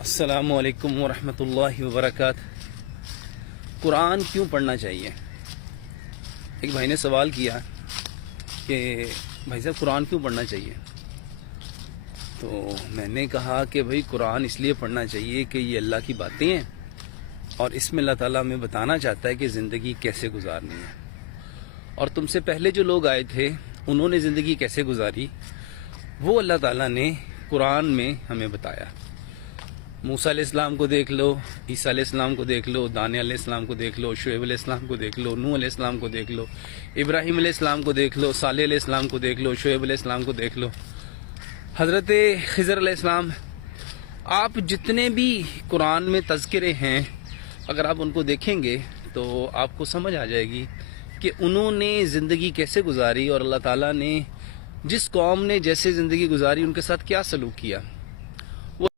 السلام علیکم ورحمۃ اللہ وبرکاتہ۔ قرآن کیوں پڑھنا چاہیے؟ ایک بھائی نے سوال کیا کہ بھائی صاحب قرآن کیوں پڑھنا چاہیے؟ تو میں نے کہا کہ بھائی قرآن اس لیے پڑھنا چاہیے کہ یہ اللہ کی باتیں ہیں اور اس میں اللہ تعالیٰ ہمیں بتانا چاہتا ہے کہ زندگی کیسے گزارنی ہے، اور تم سے پہلے جو لوگ آئے تھے انہوں نے زندگی کیسے گزاری وہ اللہ تعالیٰ نے قرآن میں ہمیں بتایا۔ موسیٰ علیہ السلام کو دیکھ لو، عیسیٰ علیہ السلام کو دیکھ لو، دانیہ علیہ السلام کو دیکھ لو، شعیب علیہ السلام کو دیکھ لو، نوح علیہ السلام کو دیکھ لو، ابراہیم علیہ السلام کو دیکھ لو، صالح علیہ السلام کو دیکھ لو، شعیب علیہ السلام کو دیکھ لو، حضرت خضر علیہ السلام۔ آپ جتنے بھی قرآن میں تذکرے ہیں اگر آپ ان کو دیکھیں گے تو آپ کو سمجھ آ جائے گی کہ انہوں نے زندگی کیسے گزاری اور اللہ تعالیٰ نے جس قوم نے جیسے زندگی گزاری ان کے ساتھ کیا سلوک کیا۔